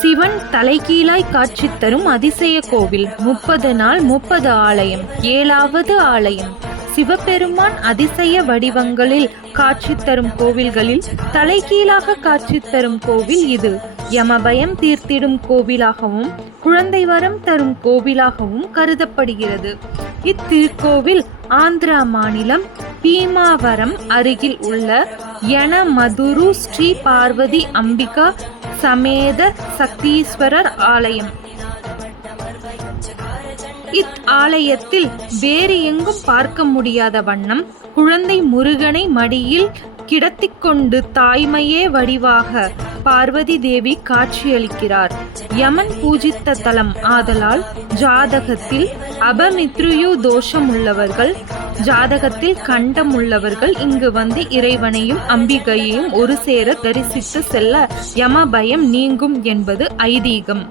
சிவன் தலைகீழாய் காட்சி தரும் அதிசய கோவில். 30 நாள் 30 ஆலயம். 7வது ஆலயம். சிவபெருமான் அதிசய வடிவங்களில் காட்சி தரும் கோவில்களில் தலைகீழாக காட்சி தரும் கோவில் இது. யமபயம் தீர்த்திடும் கோவிலாகவும் குழந்தை வரம் தரும் கோவிலாகவும் கருதப்படுகிறது. இத்திருக்கோவில் ஆந்திரா மாநிலம் பீமாவரம் அருகில் உள்ள யனமதுரு ஸ்ரீ பார்வதி அம்பிகா சமேத சக்தீஸ்வரர் ஆலயம். ஆலயத்தில் வேறு எங்கும் பார்க்க முடியாத வண்ணம் குழந்தை முருகனை மடியில் கிடத்திக்கொண்டு தாய்மையே வடிவாக பார்வதி தேவி காட்சியளிக்கிறார். யமன் பூஜித்த தலம் ஆதலால் ஜாதகத்தில் அபமித்ருயு தோஷம் உள்ளவர்கள், ஜாதகத்தில் கண்டம் உள்ளவர்கள் இங்கு வந்து இறைவனையும் அம்பிகையையும் ஒரு சேர தரிசித்து செல்ல யம பயம் நீங்கும் என்பது ஐதீகம்.